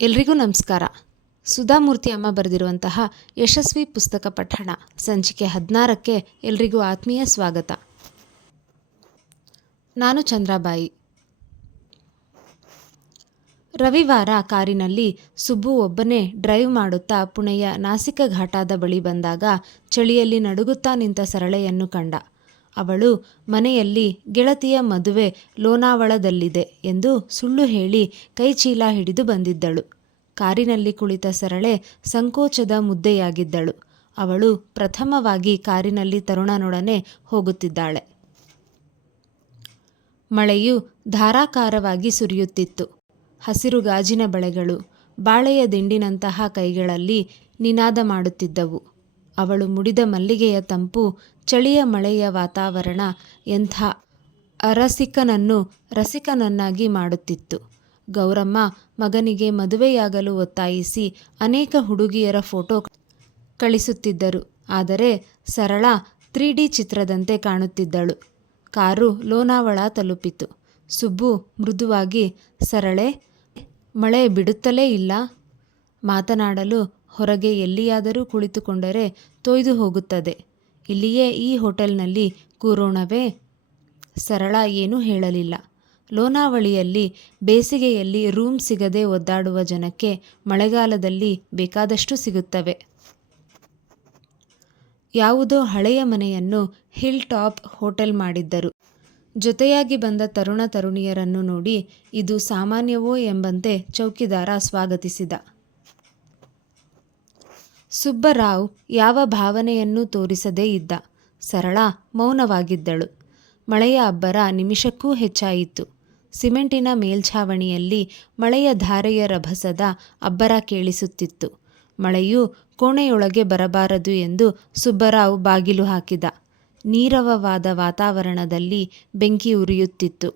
ಎಲ್ರಿಗೂ ನಮಸ್ಕಾರ. ಸುಧಾಮೂರ್ತಿ ಅಮ್ಮ ಬರೆದಿರುವಂತಹ ಯಶಸ್ವಿ ಪುಸ್ತಕ ಪಠಣ ಸಂಚಿಕೆ 16ಕ್ಕೆ ಎಲ್ರಿಗೂ ಆತ್ಮೀಯ ಸ್ವಾಗತ. ನಾನು ಚಂದ್ರಾಬಾಯಿ. ರವಿವಾರ ಕಾರಿನಲ್ಲಿ ಸುಬ್ಬು ಒಬ್ಬನೇ ಡ್ರೈವ್ ಮಾಡುತ್ತಾ ಪುಣೆಯ ನಾಸಿಕ ಘಾಟಾದ ಬಳಿ ಬಂದಾಗ ಚಳಿಯಲ್ಲಿ ನಡುಗುತ್ತಾ ನಿಂತ ಸರಳೆಯನ್ನು ಕಂಡ. ಅವಳು ಮನೆಯಲ್ಲಿ ಗೆಳತಿಯ ಮದುವೆ ಲೋನಾವಳದಲ್ಲಿದೆ ಎಂದು ಸುಳ್ಳು ಹೇಳಿ ಕೈಚೀಲ ಹಿಡಿದು ಬಂದಿದ್ದಳು. ಕಾರಿನಲ್ಲಿ ಕುಳಿತ ಸರಳೆ ಸಂಕೋಚದ ಮುದ್ದೆಯಾಗಿದ್ದಳು. ಅವಳು ಪ್ರಥಮವಾಗಿ ಕಾರಿನಲ್ಲಿ ತರುಣನೊಡನೆ ಹೋಗುತ್ತಿದ್ದಾಳೆ. ಮಳೆಯು ಧಾರಾಕಾರವಾಗಿ ಸುರಿಯುತ್ತಿತ್ತು. ಹಸಿರು ಗಾಜಿನ ಬಳೆಗಳು ಬಾಳೆಯ ದಿಂಡಿನಂತಹ ಕೈಗಳಲ್ಲಿ ನಿನಾದ ಮಾಡುತ್ತಿದ್ದವು. ಅವಳು ಮುಡಿದ ಮಲ್ಲಿಗೆಯ ತಂಪು ಚಳಿಯ ಮಳೆಯ ವಾತಾವರಣ ಎಂಥ ಅರಸಿಕನನ್ನು ರಸಿಕನನ್ನಾಗಿ ಮಾಡುತ್ತಿತ್ತು. ಗೌರಮ್ಮ ಮಗನಿಗೆ ಮದುವೆಯಾಗಲು ಒತ್ತಾಯಿಸಿ ಅನೇಕ ಹುಡುಗಿಯರ ಫೋಟೋ ಕಳಿಸುತ್ತಿದ್ದರು. ಆದರೆ ಸರಳ 3D ಚಿತ್ರದಂತೆ ಕಾಣುತ್ತಿದ್ದಳು. ಕಾರು ಲೋನಾವಳ ತಲುಪಿತು. ಸುಬ್ಬು ಮೃದುವಾಗಿ, ಸರಳೆ, ಮಳೆ ಬಿಡುತ್ತಲೇ ಇಲ್ಲ. ಮಾತನಾಡಲು ಹೊರಗೆ ಎಲ್ಲಿಯಾದರೂ ಕುಳಿತುಕೊಂಡರೆ ತೊಯ್ದು ಹೋಗುತ್ತದೆ. ಇಲ್ಲಿಯೇ ಈ ಹೋಟೆಲ್ನಲ್ಲಿ ಕೂರೋಣವೇ? ಸರಳ ಏನೂ ಹೇಳಲಿಲ್ಲ. ಲೋನಾವಳಿಯಲ್ಲಿ ಬೇಸಿಗೆಯಲ್ಲಿ ರೂಮ್ ಸಿಗದೆ ಒದ್ದಾಡುವ ಜನಕ್ಕೆ ಮಳೆಗಾಲದಲ್ಲಿ ಬೇಕಾದಷ್ಟು ಸಿಗುತ್ತವೆ. ಯಾವುದೋ ಹಳೆಯ ಮನೆಯನ್ನು ಹಿಲ್ ಟಾಪ್ ಹೋಟೆಲ್ ಮಾಡಿದ್ದರು. ಜೊತೆಯಾಗಿ ಬಂದ ತರುಣ ತರುಣಿಯರನ್ನು ನೋಡಿ ಇದು ಸಾಮಾನ್ಯವೋ ಎಂಬಂತೆ ಚೌಕಿದಾರ ಸ್ವಾಗತಿಸಿದ. ಸುಬ್ಬರಾವ್ ಯಾವ ಭಾವನೆಯನ್ನೂ ತೋರಿಸದೇ ಇದ್ದ. ಸರಳ ಮೌನವಾಗಿದ್ದಳು. ಮಳೆಯ ಅಬ್ಬರ ನಿಮಿಷಕ್ಕೂ ಹೆಚ್ಚಾಯಿತು. ಸಿಮೆಂಟಿನ ಮೇಲ್ಛಾವಣಿಯಲ್ಲಿ ಮಳೆಯ ಧಾರೆಯ ರಭಸದ ಅಬ್ಬರ ಕೇಳಿಸುತ್ತಿತ್ತು. ಮಳೆಯು ಕೋಣೆಯೊಳಗೆ ಬರಬಾರದು ಎಂದು ಸುಬ್ಬರಾವ್ ಬಾಗಿಲು ಹಾಕಿದ. ನೀರವವಾದ ವಾತಾವರಣದಲ್ಲಿ ಬೆಂಕಿ ಉರಿಯುತ್ತಿತ್ತು.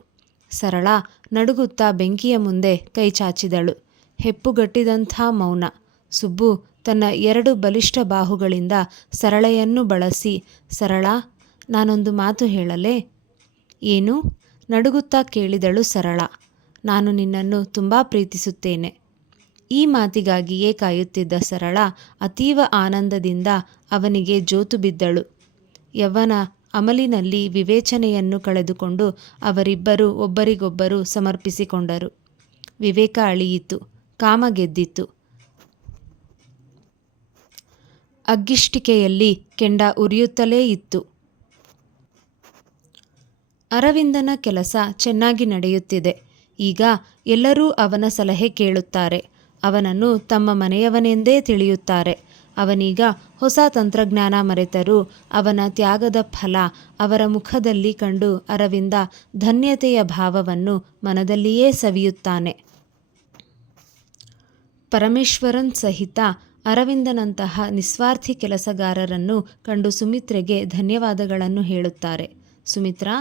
ಸರಳ ನಡುಗುತ್ತಾ ಬೆಂಕಿಯ ಮುಂದೆ ಕೈ ಚಾಚಿದಳು. ಹೆಪ್ಪುಗಟ್ಟಿದಂಥ ಮೌನ. ಸುಬ್ಬು ತನ್ನ 2 ಬಲಿಷ್ಠ ಬಾಹುಗಳಿಂದ ಸರಳೆಯನ್ನು ಬಳಸಿ, ಸರಳ, ನಾನೊಂದು ಮಾತು ಹೇಳಲೇ? ಏನು? ನಡುಗುತ್ತಾ ಕೇಳಿದಳು ಸರಳ. ನಾನು ನಿನ್ನನ್ನು ತುಂಬ ಪ್ರೀತಿಸುತ್ತೇನೆ. ಈ ಮಾತಿಗಾಗಿಯೇ ಕಾಯುತ್ತಿದ್ದ ಸರಳ ಅತೀವ ಆನಂದದಿಂದ ಅವನಿಗೆ ಜೋತು ಬಿದ್ದಳು. ಯೌವನ ಅಮಲಿನಲ್ಲಿ ವಿವೇಚನೆಯನ್ನು ಕಳೆದುಕೊಂಡು ಅವರಿಬ್ಬರು ಒಬ್ಬರಿಗೊಬ್ಬರು ಸಮರ್ಪಿಸಿಕೊಂಡರು. ವಿವೇಕ ಅಳಿಯಿತು. ಕಾಮ ಗೆದ್ದಿತು. ಅಗ್ಗಿಷ್ಟಿಕೆಯಲ್ಲಿ ಕೆಂಡ ಉರಿಯುತ್ತಲೇ ಇತ್ತು. ಅರವಿಂದನ ಕೆಲಸ ಚೆನ್ನಾಗಿ ನಡೆಯುತ್ತಿದೆ. ಈಗ ಎಲ್ಲರೂ ಅವನ ಸಲಹೆ ಕೇಳುತ್ತಾರೆ. ಅವನನ್ನು ತಮ್ಮ ಮನೆಯವನೆಂದೇ ತಿಳಿಯುತ್ತಾರೆ. ಅವನೀಗ ಹೊಸ ತಂತ್ರಜ್ಞಾನ ಮರೆತರೂ ಅವನ ತ್ಯಾಗದ ಫಲ ಅವರ ಮುಖದಲ್ಲಿ ಕಂಡು ಅರವಿಂದ ಧನ್ಯತೆಯ ಭಾವವನ್ನು ಮನದಲ್ಲಿಯೇ ಸವಿಯುತ್ತಾನೆ. ಪರಮೇಶ್ವರನ್ ಸಹಿತ ಅರವಿಂದನಂತಹ ನಿಸ್ವಾರ್ಥಿ ಕೆಲಸಗಾರರನ್ನು ಕಂಡು ಸುಮಿತ್ರೆಗೆ ಧನ್ಯವಾದಗಳನ್ನು ಹೇಳುತ್ತಾರೆ. ಸುಮಿತ್ರಾ,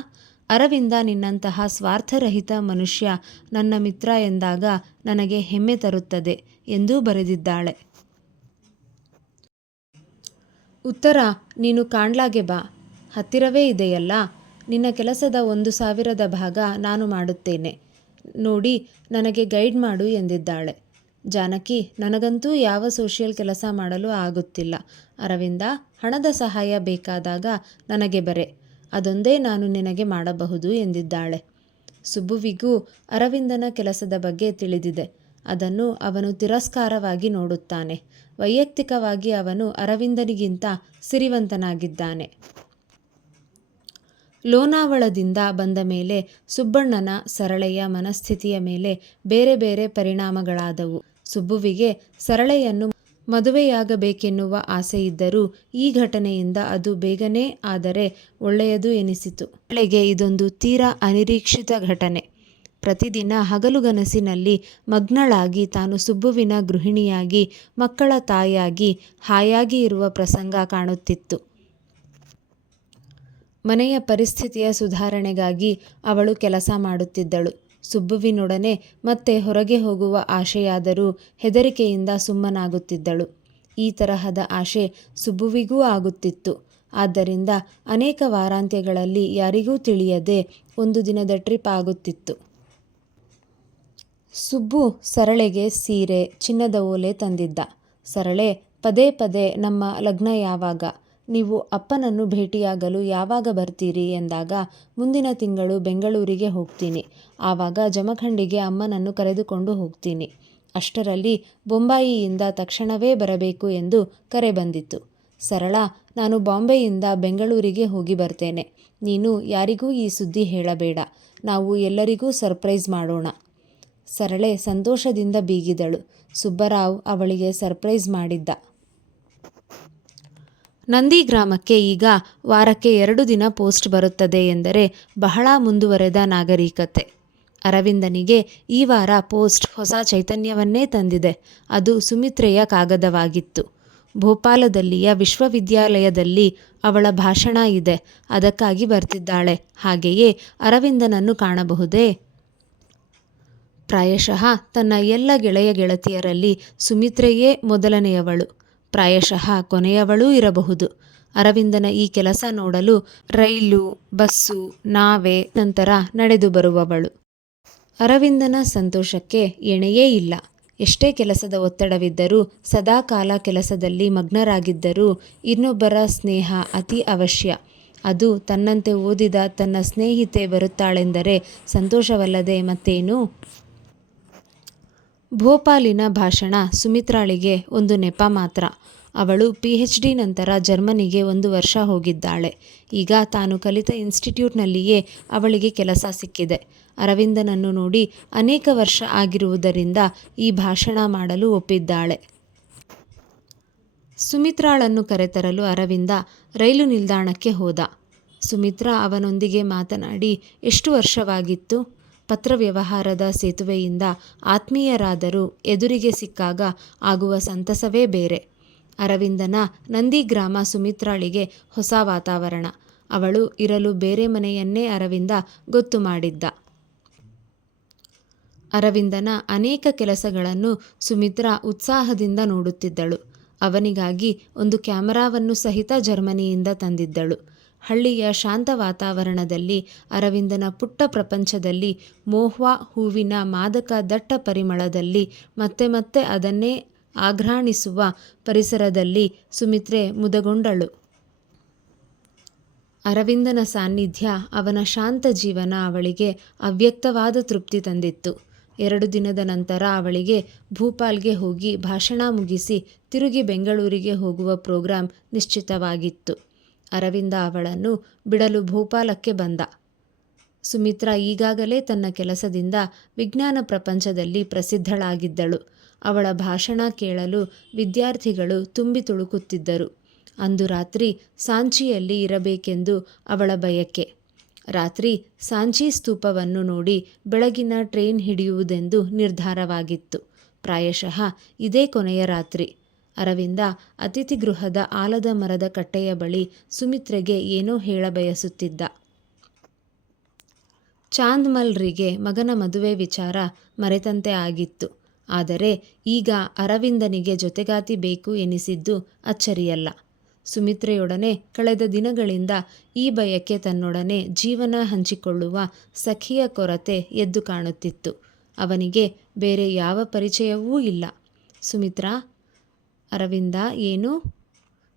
ಅರವಿಂದ ನಿನ್ನಂತಹ ಸ್ವಾರ್ಥರಹಿತ ಮನುಷ್ಯ ನನ್ನ ಮಿತ್ರ ಎಂದಾಗ ನನಗೆ ಹೆಮ್ಮೆ ತರುತ್ತದೆ ಎಂದೂ ಬರೆದಿದ್ದಾಳೆ. ಉತ್ತರ ನೀನು ಕಾಣ್ಲಾಗೆ ಬಾ. ಹತ್ತಿರವೇ ಇದೆಯಲ್ಲ. ನಿನ್ನ ಕೆಲಸದ 1,000ದ ಭಾಗ ನಾನು ಮಾಡುತ್ತೇನೆ. ನೋಡಿ ನನಗೆ ಗೈಡ್ ಮಾಡು ಎಂದಿದ್ದಾಳೆ. ಜಾನಕಿ, ನನಗಂತೂ ಯಾವ ಸೋಷಿಯಲ್ ಕೆಲಸ ಮಾಡಲು ಆಗುತ್ತಿಲ್ಲ. ಅರವಿಂದ, ಹಣದ ಸಹಾಯ ಬೇಕಾದಾಗ ನನಗೆ ಬರೆ. ಅದೊಂದೇ ನಾನು ನಿನಗೆ ಮಾಡಬಹುದು ಎಂದಿದ್ದಾಳೆ. ಸುಬ್ಬುವಿಗೂ ಅರವಿಂದನ ಕೆಲಸದ ಬಗ್ಗೆ ತಿಳಿದಿದೆ. ಅದನ್ನು ಅವನು ತಿರಸ್ಕಾರವಾಗಿ ನೋಡುತ್ತಾನೆ. ವೈಯಕ್ತಿಕವಾಗಿ ಅವನು ಅರವಿಂದನಿಗಿಂತ ಸಿರಿವಂತನಾಗಿದ್ದಾನೆ. ಲೋನಾವಳದಿಂದ ಬಂದ ಮೇಲೆ ಸುಬ್ಬಣ್ಣನ ಸರಳೆಯ ಮನಸ್ಥಿತಿಯ ಮೇಲೆ ಬೇರೆ ಬೇರೆ ಪರಿಣಾಮಗಳಾದವು. ಸುಬ್ಬುವಿಗೆ ಸರಳೆಯನ್ನು ಮದುವೆಯಾಗಬೇಕೆನ್ನುವ ಆಸೆಯಿದ್ದರೂ ಈ ಘಟನೆಯಿಂದ ಅದು ಬೇಗನೆ ಆದರೆ ಒಳ್ಳೆಯದು ಎನಿಸಿತು. ಅವಳಿಗೆ ಇದೊಂದು ತೀರಾ ಅನಿರೀಕ್ಷಿತ ಘಟನೆ. ಪ್ರತಿದಿನ ಹಗಲುಗನಸಿನಲ್ಲಿ ಮಗ್ನಳಾಗಿ ತಾನು ಸುಬ್ಬುವಿನ ಗೃಹಿಣಿಯಾಗಿ ಮಕ್ಕಳ ತಾಯಿಯಾಗಿ ಹಾಯಾಗಿ ಇರುವ ಪ್ರಸಂಗ ಕಾಣುತ್ತಿತ್ತು. ಮನೆಯ ಪರಿಸ್ಥಿತಿಯ ಸುಧಾರಣೆಗಾಗಿ ಅವಳು ಕೆಲಸ ಮಾಡುತ್ತಿದ್ದಳು. ಸುಬ್ಬುವಿನೊಡನೆ ಮತ್ತೆ ಹೊರಗೆ ಹೋಗುವ ಆಶೆಯಾದರೂ ಹೆದರಿಕೆಯಿಂದ ಸುಮ್ಮನಾಗುತ್ತಿದ್ದಳು. ಈ ತರಹದ ಆಶೆ ಸುಬ್ಬುವಿಗೂ ಆಗುತ್ತಿತ್ತು. ಆದ್ದರಿಂದ ಅನೇಕ ವಾರಾಂತ್ಯಗಳಲ್ಲಿ ಯಾರಿಗೂ ತಿಳಿಯದೆ ಒಂದು ದಿನದ ಟ್ರಿಪ್ ಆಗುತ್ತಿತ್ತು. ಸುಬ್ಬು ಸರಳೆಗೆ ಸೀರೆ, ಚಿನ್ನದ ಓಲೆ ತಂದಿದ್ದ. ಸರಳೆ, ಪದೇ ಪದೇ ನಮ್ಮ ಲಗ್ನ ಯಾವಾಗ? ನೀವು ಅಪ್ಪನನ್ನು ಭೇಟಿಯಾಗಲು ಯಾವಾಗ ಬರ್ತೀರಿ ಎಂದಾಗ, ಮುಂದಿನ ತಿಂಗಳು ಬೆಂಗಳೂರಿಗೆ ಹೋಗ್ತೀನಿ. ಆವಾಗ ಜಮಖಂಡಿಗೆ ಅಮ್ಮನನ್ನು ಕರೆದುಕೊಂಡು ಹೋಗ್ತೀನಿ. ಅಷ್ಟರಲ್ಲಿ ಬೊಂಬಾಯಿಯಿಂದ ತಕ್ಷಣವೇ ಬರಬೇಕು ಎಂದು ಕರೆ ಬಂದಿತ್ತು. ಸರಳ, ನಾನು ಬಾಂಬೆಯಿಂದ ಬೆಂಗಳೂರಿಗೆ ಹೋಗಿ ಬರ್ತೇನೆ. ನೀನು ಯಾರಿಗೂ ಈ ಸುದ್ದಿ ಹೇಳಬೇಡ. ನಾವು ಎಲ್ಲರಿಗೂ ಸರ್ಪ್ರೈಸ್ ಮಾಡೋಣ. ಸರಳೆ ಸಂತೋಷದಿಂದ ಬೀಗಿದಳು. ಸುಬ್ಬರಾವ್ ಅವಳಿಗೆ ಸರ್ಪ್ರೈಸ್ ಮಾಡಿದ್ದ. ನಂದಿಗ್ರಾಮಕ್ಕೆ ಈಗ ವಾರಕ್ಕೆ 2 ದಿನ ಪೋಸ್ಟ್ ಬರುತ್ತದೆ ಎಂದರೆ ಬಹಳ ಮುಂದುವರೆದ ನಾಗರಿಕತೆ. ಅರವಿಂದನಿಗೆ ಈ ವಾರ ಪೋಸ್ಟ್ ಹೊಸ ಚೈತನ್ಯವನ್ನೇ ತಂದಿದೆ. ಅದು ಸುಮಿತ್ರೆಯ ಕಾಗದವಾಗಿತ್ತು. ಭೋಪಾಲದಲ್ಲಿಯ ವಿಶ್ವವಿದ್ಯಾಲಯದಲ್ಲಿ ಅವಳ ಭಾಷಣ ಇದೆ. ಅದಕ್ಕಾಗಿ ಬರ್ತಿದ್ದಾಳೆ. ಹಾಗೆಯೇ ಅರವಿಂದನನ್ನು ಕಾಣಬಹುದೇ? ಪ್ರಾಯಶಃ ತನ್ನ ಎಲ್ಲ ಗೆಳೆಯ ಗೆಳತಿಯರಲ್ಲಿ ಸುಮಿತ್ರೆಯೇ ಮೊದಲನೆಯವಳು, ಪ್ರಾಯಶಃ ಕೊನೆಯವಳೂ ಇರಬಹುದು. ಅರವಿಂದನ ಈ ಕೆಲಸ ನೋಡಲು ರೈಲು, ಬಸ್ಸು, ನಾವೆ ನಂತರ ನಡೆದು ಬರುವವಳು. ಅರವಿಂದನ ಸಂತೋಷಕ್ಕೆ ಎಣೆಯೇ ಇಲ್ಲ. ಎಷ್ಟೇ ಕೆಲಸದ ಒತ್ತಡವಿದ್ದರೂ, ಸದಾಕಾಲ ಕೆಲಸದಲ್ಲಿ ಮಗ್ನರಾಗಿದ್ದರೂ ಇನ್ನೊಬ್ಬರ ಸ್ನೇಹ ಅತಿ ಅವಶ್ಯ. ಅದು ತನ್ನಂತೆ ಓದಿದ ತನ್ನ ಸ್ನೇಹಿತೆ ಬರುತ್ತಾಳೆಂದರೆ ಸಂತೋಷವಲ್ಲದೆ ಮತ್ತೇನು? ಭೋಪಾಲಿನ ಭಾಷಣ ಸುಮಿತ್ರಾಳಿಗೆ ಒಂದು ನೆಪ ಮಾತ್ರ. ಅವಳು PhD ನಂತರ ಜರ್ಮನಿಗೆ 1 ವರ್ಷ ಹೋಗಿದ್ದಾಳೆ. ಈಗ ತಾನು ಕಲಿತ ಇನ್ಸ್ಟಿಟ್ಯೂಟ್ನಲ್ಲಿಯೇ ಅವಳಿಗೆ ಕೆಲಸ ಸಿಕ್ಕಿದೆ. ಅರವಿಂದನನ್ನು ನೋಡಿ ಅನೇಕ ವರ್ಷ ಆಗಿರುವುದರಿಂದ ಈ ಭಾಷಣ ಮಾಡಲು ಒಪ್ಪಿದ್ದಾಳೆ. ಸುಮಿತ್ರಾಳನ್ನು ಕರೆತರಲು ಅರವಿಂದ ರೈಲು ನಿಲ್ದಾಣಕ್ಕೆ ಹೋದ. ಸುಮಿತ್ರಾ ಅವನೊಂದಿಗೆ ಮಾತನಾಡಿ ಎಷ್ಟು ವರ್ಷವಾಗಿತ್ತು? ಪತ್ರವ್ಯವಹಾರದ ಸೇತುವೆಯಿಂದ ಆತ್ಮೀಯರಾದರೂ ಎದುರಿಗೆ ಸಿಕ್ಕಾಗ ಆಗುವ ಸಂತಸವೇ ಬೇರೆ. ಅರವಿಂದನ ನಂದಿಗ್ರಾಮ ಸುಮಿತ್ರಾಳಿಗೆ ಹೊಸ ವಾತಾವರಣ. ಅವಳು ಇರಲು ಬೇರೆ ಮನೆಯನ್ನೇ ಅರವಿಂದ ಗೊತ್ತು ಮಾಡಿದ್ದ. ಅರವಿಂದನ ಅನೇಕ ಕೆಲಸಗಳನ್ನು ಸುಮಿತ್ರಾ ಉತ್ಸಾಹದಿಂದ ನೋಡುತ್ತಿದ್ದಳು. ಅವನಿಗಾಗಿ ಒಂದು ಕ್ಯಾಮರಾವನ್ನು ಸಹಿತ ಜರ್ಮನಿಯಿಂದ ತಂದಿದ್ದಳು. ಹಳ್ಳಿಯ ಶಾಂತ ವಾತಾವರಣದಲ್ಲಿ, ಅರವಿಂದನ ಪುಟ್ಟ ಪ್ರಪಂಚದಲ್ಲಿ, ಮೋಹ್ವಾ ಹೂವಿನ ಮಾದಕ ದಟ್ಟ ಪರಿಮಳದಲ್ಲಿ, ಮತ್ತೆ ಮತ್ತೆ ಅದನ್ನೇ ಆಘ್ರಾಣಿಸುವ ಪರಿಸರದಲ್ಲಿ ಸುಮಿತ್ರೆ ಮುದಗೊಂಡಳು. ಅರವಿಂದನ ಸಾನ್ನಿಧ್ಯ, ಅವನ ಶಾಂತ ಜೀವನ ಅವಳಿಗೆ ಅವ್ಯಕ್ತವಾದ ತೃಪ್ತಿ ತಂದಿತ್ತು. 2 ದಿನದ ನಂತರ ಅವಳಿಗೆ ಭೂಪಾಲ್ಗೆ ಹೋಗಿ ಭಾಷಣ ಮುಗಿಸಿ ತಿರುಗಿ ಬೆಂಗಳೂರಿಗೆ ಹೋಗುವ ಪ್ರೋಗ್ರಾಂ ನಿಶ್ಚಿತವಾಗಿತ್ತು. ಅರವಿಂದ ಅವಳನ್ನು ಬಿಡಲು ಭೋಪಾಲಕ್ಕೆ ಬಂದ. ಸುಮಿತ್ರಾ ಈಗಾಗಲೇ ತನ್ನ ಕೆಲಸದಿಂದ ವಿಜ್ಞಾನ ಪ್ರಪಂಚದಲ್ಲಿ ಪ್ರಸಿದ್ಧಳಾಗಿದ್ದಳು. ಅವಳ ಭಾಷಣ ಕೇಳಲು ವಿದ್ಯಾರ್ಥಿಗಳು ತುಂಬಿ ತುಳುಕುತ್ತಿದ್ದರು. ಅಂದು ರಾತ್ರಿ ಸಾಂಚಿಯಲ್ಲಿ ಇರಬೇಕೆಂದು ಅವಳ ಬಯಕೆ. ರಾತ್ರಿ ಸಾಂಚಿ ಸ್ತೂಪವನ್ನು ನೋಡಿ ಬೆಳಗಿನ ಟ್ರೇನ್ ಹಿಡಿಯುವುದೆಂದು ನಿರ್ಧಾರವಾಗಿತ್ತು. ಪ್ರಾಯಶಃ ಇದೇ ಕೊನೆಯ ರಾತ್ರಿ. ಅರವಿಂದ ಅತಿಥಿಗೃಹದ ಆಲದ ಮರದ ಕಟ್ಟೆಯ ಬಳಿ ಸುಮಿತ್ರೆಗೆ ಏನೋ ಹೇಳಬಯಸುತ್ತಿದ್ದ. ಚಾಂದ್ಮಲ್ರಿಗೆ ಮಗನ ಮದುವೆ ವಿಚಾರ ಮರೆತಂತೆ ಆಗಿತ್ತು. ಆದರೆ ಈಗ ಅರವಿಂದನಿಗೆ ಜೊತೆಗಾತಿ ಬೇಕು ಎನಿಸಿದ್ದು ಅಚ್ಚರಿಯಲ್ಲ. ಸುಮಿತ್ರೆಯೊಡನೆ ಕಳೆದ ದಿನಗಳಿಂದ ಈ ಬಯಕೆ ತನ್ನೊಡನೆ ಜೀವನ ಹಂಚಿಕೊಳ್ಳುವ ಸಖಿಯ ಕೊರತೆ ಎದ್ದು ಕಾಣುತ್ತಿತ್ತು. ಅವನಿಗೆ ಬೇರೆ ಯಾವ ಪರಿಚಯವೂ ಇಲ್ಲ. ಸುಮಿತ್ರಾ. ಅರವಿಂದ. ಏನು?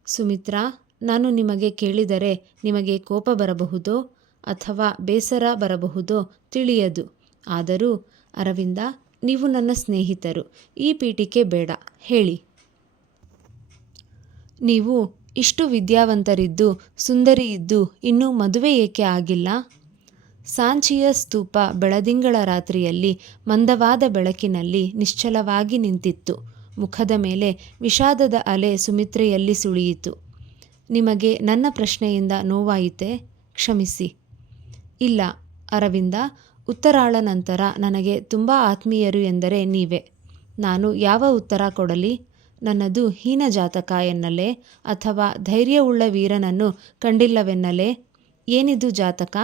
ಸುಮಿತ್ರಾ, ನಾನು ನಿಮಗೆ ಕೇಳಿದರೆ ನಿಮಗೆ ಕೋಪ ಬರಬಹುದೋ ಅಥವಾ ಬೇಸರ ಬರಬಹುದೋ ತಿಳಿಯದು. ಆದರೂ ಅರವಿಂದ, ನೀವು ನನ್ನ ಸ್ನೇಹಿತರು. ಈ ಪೀಠಿಕೆ ಬೇಡ, ಹೇಳಿ. ನೀವು ಇಷ್ಟು ವಿದ್ಯಾವಂತರಿದ್ದು ಸುಂದರಿಯಿದ್ದು ಇನ್ನೂ ಮದುವೆ ಏಕೆ ಆಗಿಲ್ಲ? ಸಾಂಚಿಯ ಸ್ತೂಪ ಬೆಳದಿಂಗಳ ರಾತ್ರಿಯಲ್ಲಿ ಮಂದವಾದ ಬೆಳಕಿನಲ್ಲಿ ನಿಶ್ಚಲವಾಗಿ ನಿಂತಿತ್ತು. ಮುಖದ ಮೇಲೆ ವಿಷಾದದ ಅಲೆ ಸುಮಿತ್ರೆಯಲ್ಲಿ ಸುಳಿಯಿತು. ನಿಮಗೆ ನನ್ನ ಪ್ರಶ್ನೆಯಿಂದ ನೋವಾಯಿತೆ? ಕ್ಷಮಿಸಿ. ಇಲ್ಲ ಅರವಿಂದ, ಉತ್ತರಾಳ ನಂತರ ನನಗೆ ತುಂಬ ಆತ್ಮೀಯರು ಎಂದರೆ ನೀವೇ. ನಾನು ಯಾವ ಉತ್ತರ ಕೊಡಲಿ? ನನ್ನದು ಹೀನ ಜಾತಕ ಎನ್ನಲೇ ಅಥವಾ ಧೈರ್ಯವುಳ್ಳ ವೀರನನ್ನು ಕಂಡಿಲ್ಲವೆನ್ನಲೇ? ಏನಿದು ಜಾತಕ?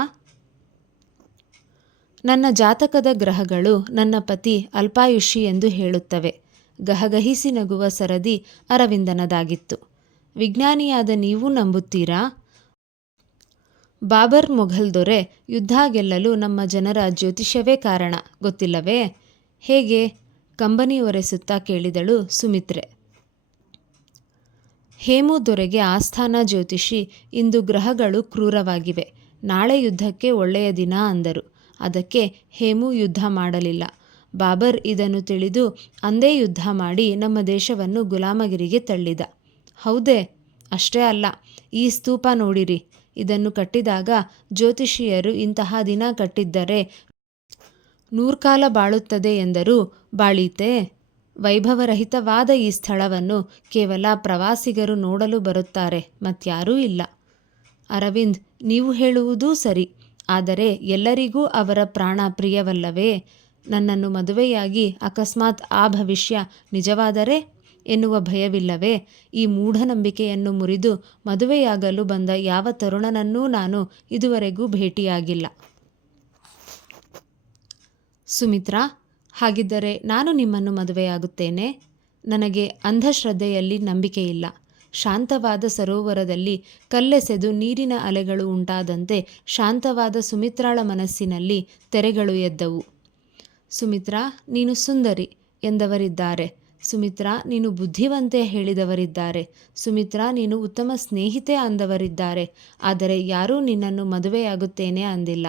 ನನ್ನ ಜಾತಕದ ಗ್ರಹಗಳು ನನ್ನ ಪತಿ ಅಲ್ಪಾಯುಷಿ ಎಂದು ಹೇಳುತ್ತವೆ. ಗಹಗಹಿಸಿ ನಗುವ ಸರದಿ ಅರವಿಂದನದಾಗಿತ್ತು. ವಿಜ್ಞಾನಿಯಾದ ನೀವು ನಂಬುತ್ತೀರಾ? ಬಾಬರ್ ಮೊಘಲ್ ದೊರೆ ಯುದ್ಧ ಗೆಲ್ಲಲು ನಮ್ಮ ಜನರ ಜ್ಯೋತಿಷ್ಯವೇ ಕಾರಣ, ಗೊತ್ತಿಲ್ಲವೇ? ಹೇಗೆ? ಕಂಬನಿ ಒರೆಸುತ್ತಾ ಕೇಳಿದಳು ಸುಮಿತ್ರೆ. ಹೇಮು ದೊರೆಗೆ ಆಸ್ಥಾನ ಜ್ಯೋತಿಷಿ, ಇಂದು ಗ್ರಹಗಳು ಕ್ರೂರವಾಗಿವೆ, ನಾಳೆ ಯುದ್ಧಕ್ಕೆ ಒಳ್ಳೆಯ ದಿನ ಅಂದರು. ಅದಕ್ಕೆ ಹೇಮು ಯುದ್ಧ ಮಾಡಲಿಲ್ಲ. ಬಾಬರ್ ಇದನ್ನು ತಿಳಿದು ಅಂದೇ ಯುದ್ಧ ಮಾಡಿ ನಮ್ಮ ದೇಶವನ್ನು ಗುಲಾಮಗಿರಿಗೆ ತಳ್ಳಿದ. ಹೌದೇ? ಅಷ್ಟೇ ಅಲ್ಲ, ಈ ಸ್ತೂಪ ನೋಡಿರಿ. ಇದನ್ನು ಕಟ್ಟಿದಾಗ ಜ್ಯೋತಿಷಿಯರು ಇಂತಹ ದಿನ ಕಟ್ಟಿದ್ದರೆ ನೂರ್ಕಾಲ ಬಾಳುತ್ತದೆ ಎಂದರೂ ಬಾಳೀತೆ? ವೈಭವರಹಿತವಾದ ಈ ಸ್ಥಳವನ್ನು ಕೇವಲ ಪ್ರವಾಸಿಗರು ನೋಡಲು ಬರುತ್ತಾರೆ, ಮತ್ಯಾರೂ ಇಲ್ಲ. ಅರವಿಂದ್, ನೀವು ಹೇಳುವುದೂ ಸರಿ. ಆದರೆ ಎಲ್ಲರಿಗೂ ಅವರ ಪ್ರಾಣ ಪ್ರಿಯವಲ್ಲವೇ? ನನ್ನನ್ನು ಮದುವೆಯಾಗಿ ಅಕಸ್ಮಾತ್ ಆ ಭವಿಷ್ಯ ನಿಜವಾದರೆ ಎನ್ನುವ ಭಯವಿಲ್ಲವೇ? ಈ ಮೂಢನಂಬಿಕೆಯನ್ನು ಮುರಿದು ಮದುವೆಯಾಗಲು ಬಂದ ಯಾವ ತರುಣನನ್ನೂ ನಾನು ಇದುವರೆಗೂ ಭೇಟಿಯಾಗಿಲ್ಲ. ಸುಮಿತ್ರಾ, ಹಾಗಿದ್ದರೆ ನಾನು ನಿಮ್ಮನ್ನು ಮದುವೆಯಾಗುತ್ತೇನೆ. ನನಗೆ ಅಂಧಶ್ರದ್ಧೆಯಲ್ಲಿ ನಂಬಿಕೆಯಿಲ್ಲ. ಶಾಂತವಾದ ಸರೋವರದಲ್ಲಿ ಕಲ್ಲೆಸೆದು ನೀರಿನ ಅಲೆಗಳು ಉಂಟಾದಂತೆ ಶಾಂತವಾದ ಸುಮಿತ್ರಾಳ ಮನಸ್ಸಿನಲ್ಲಿ ತೆರೆಗಳು ಎದ್ದವು. ಸುಮಿತ್ರಾ, ನೀನು ಸುಂದರಿ ಎಂದವರಿದ್ದಾರೆ. ಸುಮಿತ್ರಾ, ನೀನು ಬುದ್ಧಿವಂತೆ ಹೇಳಿದವರಿದ್ದಾರೆ. ಸುಮಿತ್ರಾ, ನೀನು ಉತ್ತಮ ಸ್ನೇಹಿತೆ ಅಂದವರಿದ್ದಾರೆ. ಆದರೆ ಯಾರೂ ನಿನ್ನನ್ನು ಮದುವೆಯಾಗುತ್ತೇನೆ ಅಂದಿಲ್ಲ.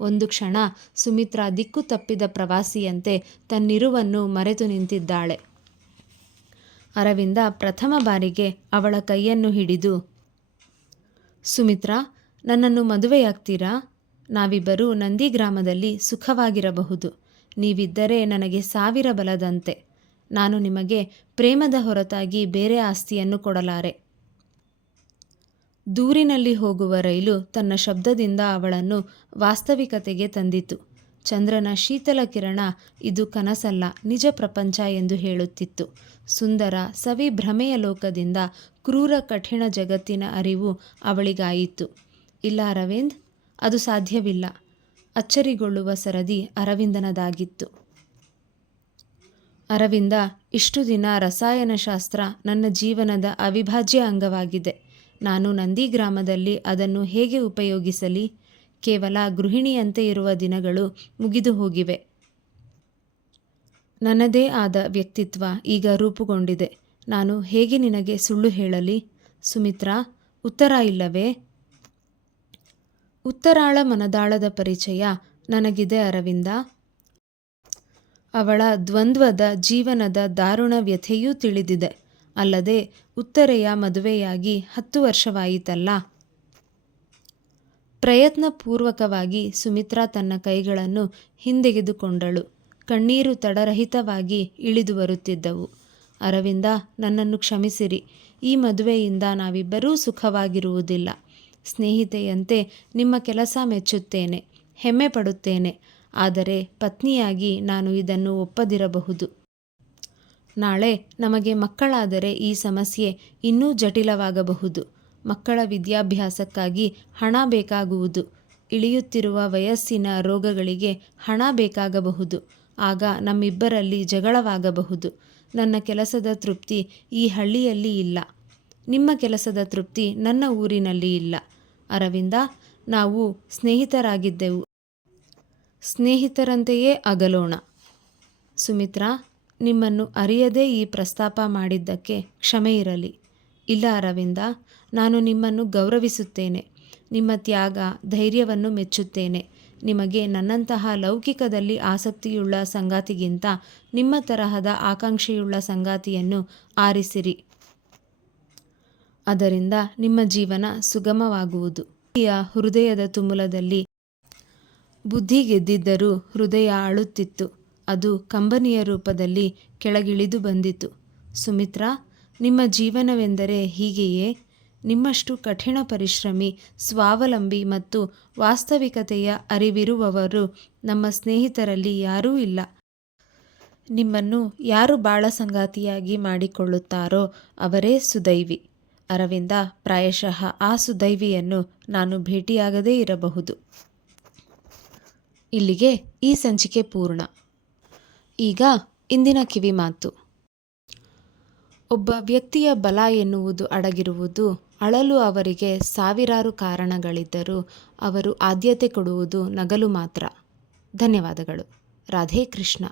ಒಂದು ಕ್ಷಣ ಸುಮಿತ್ರಾ ದಿಕ್ಕು ತಪ್ಪಿದ ಪ್ರವಾಸಿಯಂತೆ ತನ್ನಿರುವನ್ನು ಮರೆತು ನಿಂತಿದ್ದಾಳೆ. ಅರವಿಂದ ಪ್ರಥಮ ಬಾರಿಗೆ ಅವಳ ಕೈಯನ್ನು ಹಿಡಿದು, ಸುಮಿತ್ರಾ, ನನ್ನನ್ನು ಮದುವೆಯಾಗ್ತೀರಾ? ನಾವಿಬ್ಬರೂ ನಂದಿಗ್ರಾಮದಲ್ಲಿ ಸುಖವಾಗಿರಬಹುದು. ನೀವಿದ್ದರೆ ನನಗೆ 1000 ಬಲದಂತೆ. ನಾನು ನಿಮಗೆ ಪ್ರೇಮದ ಹೊರತಾಗಿ ಬೇರೆ ಆಸ್ತಿಯನ್ನು ಕೊಡಲಾರೆ. ದೂರಿನಲ್ಲಿ ಹೋಗುವ ರೈಲು ತನ್ನ ಶಬ್ದದಿಂದ ಅವಳನ್ನು ವಾಸ್ತವಿಕತೆಗೆ ತಂದಿತು. ಚಂದ್ರನ ಶೀತಲ ಕಿರಣ ಇದು ಕನಸಲ್ಲ, ನಿಜ ಪ್ರಪಂಚ ಎಂದು ಹೇಳುತ್ತಿತ್ತು. ಸುಂದರ ಸವಿ ಭ್ರಮೆಯ ಲೋಕದಿಂದ ಕ್ರೂರ ಕಠಿಣ ಜಗತ್ತಿನ ಅರಿವು ಅವಳಿಗಾಯಿತು. ಇಲ್ಲ ಅರವಿಂದ್, ಅದು ಸಾಧ್ಯವಿಲ್ಲ. ಅಚ್ಚರಿಗೊಳ್ಳುವ ಸರದಿ ಅರವಿಂದನದಾಗಿತ್ತು. ಅರವಿಂದ, ಇಷ್ಟು ದಿನ ರಸಾಯನಶಾಸ್ತ್ರ ನನ್ನ ಜೀವನದ ಅವಿಭಾಜ್ಯ ಅಂಗವಾಗಿದೆ. ನಾನು ನಂದಿಗ್ರಾಮದಲ್ಲಿ ಅದನ್ನು ಹೇಗೆ ಉಪಯೋಗಿಸಲಿ? ಕೇವಲ ಗೃಹಿಣಿಯಂತೆ ಇರುವ ದಿನಗಳು ಮುಗಿದು ಹೋಗಿವೆ. ನನ್ನದೇ ಆದ ವ್ಯಕ್ತಿತ್ವ ಈಗ ರೂಪುಗೊಂಡಿದೆ. ನಾನು ಹೇಗೆ ನಿನಗೆ ಸುಳ್ಳು ಹೇಳಲಿ? ಸುಮಿತ್ರಾ, ಉತ್ತರ ಇಲ್ಲವೇ? ಉತ್ತರಾಳ ಮನದಾಳದ ಪರಿಚಯ ನನಗಿದೆ ಅರವಿಂದ. ಅವಳ ದ್ವಂದ್ವದ ಜೀವನದ ದಾರುಣ ವ್ಯಥೆಯೂ ತಿಳಿದಿದೆ. ಅಲ್ಲದೆ ಉತ್ತರೆಯ ಮದುವೆಯಾಗಿ 10 ವರ್ಷವಾಯಿತಲ್ಲ. ಪ್ರಯತ್ನಪೂರ್ವಕವಾಗಿ ಸುಮಿತ್ರಾ ತನ್ನ ಕೈಗಳನ್ನು ಹಿಂದೆಗೆದುಕೊಂಡಳು. ಕಣ್ಣೀರು ತಡರಹಿತವಾಗಿ ಇಳಿದು ಬರುತ್ತಿದ್ದವು. ಅರವಿಂದ, ನನ್ನನ್ನು ಕ್ಷಮಿಸಿರಿ. ಈ ಮದುವೆಯಿಂದ ನಾವಿಬ್ಬರೂ ಸುಖವಾಗಿರುವುದಿಲ್ಲ. ಸ್ನೇಹಿತೆಯಂತೆ ನಿಮ್ಮ ಕೆಲಸ ಮೆಚ್ಚುತ್ತೇನೆ, ಹೆಮ್ಮೆ ಪಡುತ್ತೇನೆ. ಆದರೆ ಪತ್ನಿಯಾಗಿ ನಾನು ಇದನ್ನು ಒಪ್ಪದಿರಬಹುದು. ನಾಳೆ ನಮಗೆ ಮಕ್ಕಳಾದರೆ ಈ ಸಮಸ್ಯೆ ಇನ್ನೂ ಜಟಿಲವಾಗಬಹುದು. ಮಕ್ಕಳ ವಿದ್ಯಾಭ್ಯಾಸಕ್ಕಾಗಿ ಹಣ ಬೇಕಾಗುವುದು. ಇಳಿಯುತ್ತಿರುವ ವಯಸ್ಸಿನ ರೋಗಗಳಿಗೆ ಹಣ ಬೇಕಾಗಬಹುದು. ಆಗ ನಮ್ಮಿಬ್ಬರಲ್ಲಿ ಜಗಳವಾಗಬಹುದು. ನನ್ನ ಕೆಲಸದ ತೃಪ್ತಿ ಈ ಹಳ್ಳಿಯಲ್ಲಿ ಇಲ್ಲ. ನಿಮ್ಮ ಕೆಲಸದ ತೃಪ್ತಿ ನನ್ನ ಊರಿನಲ್ಲಿ ಇಲ್ಲ. ಅರವಿಂದ, ನಾವು ಸ್ನೇಹಿತರಾಗಿದ್ದೆವು. ಸ್ನೇಹಿತರಂತೆಯೇ ಅಗಲೋಣ. ಸುಮಿತ್ರಾ, ನಿಮ್ಮನ್ನು ಅರಿಯದೇ ಈ ಪ್ರಸ್ತಾಪ ಮಾಡಿದ್ದಕ್ಕೆ ಕ್ಷಮೆ ಇರಲಿ. ಇಲ್ಲ ಅರವಿಂದ, ನಾನು ನಿಮ್ಮನ್ನು ಗೌರವಿಸುತ್ತೇನೆ. ನಿಮ್ಮ ತ್ಯಾಗ ಧೈರ್ಯವನ್ನು ಮೆಚ್ಚುತ್ತೇನೆ. ನಿಮಗೆ ನನ್ನಂತಹ ಲೌಕಿಕದಲ್ಲಿ ಆಸಕ್ತಿಯುಳ್ಳ ಸಂಗಾತಿಗಿಂತ ನಿಮ್ಮ ತರಹದ ಆಕಾಂಕ್ಷೆಯುಳ್ಳ ಸಂಗಾತಿಯನ್ನು ಆರಿಸಿರಿ. ಅದರಿಂದ ನಿಮ್ಮ ಜೀವನ ಸುಗಮವಾಗುವುದು. ಹೃದಯದ ತುಮುಲದಲ್ಲಿ ಬುದ್ಧಿ ಗೆದ್ದಿದ್ದರೂ ಹೃದಯ ಅಳುತ್ತಿತ್ತು. ಅದು ಕಂಬನಿಯ ರೂಪದಲ್ಲಿ ಕೆಳಗಿಳಿದು ಬಂದಿತು. ಸುಮಿತ್ರಾ, ನಿಮ್ಮ ಜೀವನವೆಂದರೆ ಹೀಗೆಯೇ? ನಿಮ್ಮಷ್ಟು ಕಠಿಣ ಪರಿಶ್ರಮಿ, ಸ್ವಾವಲಂಬಿ ಮತ್ತು ವಾಸ್ತವಿಕತೆಯ ಅರಿವಿರುವವರು ನಮ್ಮ ಸ್ನೇಹಿತರಲ್ಲಿ ಯಾರೂ ಇಲ್ಲ. ನಿಮ್ಮನ್ನು ಯಾರು ಬಾಳ ಸಂಗಾತಿಯಾಗಿ ಮಾಡಿಕೊಳ್ಳುತ್ತಾರೋ ಅವರೇ ಸುದೈವಿ. ಅರವಿಂದ, ಪ್ರಾಯಶಃ ಆ ಸುದೈವಿಯನ್ನು ನಾನು ಭೇಟಿಯಾಗದೇ ಇರಬಹುದು. ಇಲ್ಲಿಗೆ ಈ ಸಂಚಿಕೆ ಪೂರ್ಣ. ಈಗ ಇಂದಿನ ಕಿವಿಮಾತು. ಒಬ್ಬ ವ್ಯಕ್ತಿಯ ಬಲ ಎನ್ನುವುದು ಅಡಗಿರುವುದು ಅಳಲು. ಅವರಿಗೆ ಸಾವಿರಾರು ಕಾರಣಗಳಿದ್ದರೂ ಅವರು ಆದ್ಯತೆ ಕೊಡುವುದು ನಗಲು ಮಾತ್ರ. ಧನ್ಯವಾದಗಳು. ರಾಧೇ ಕೃಷ್ಣ.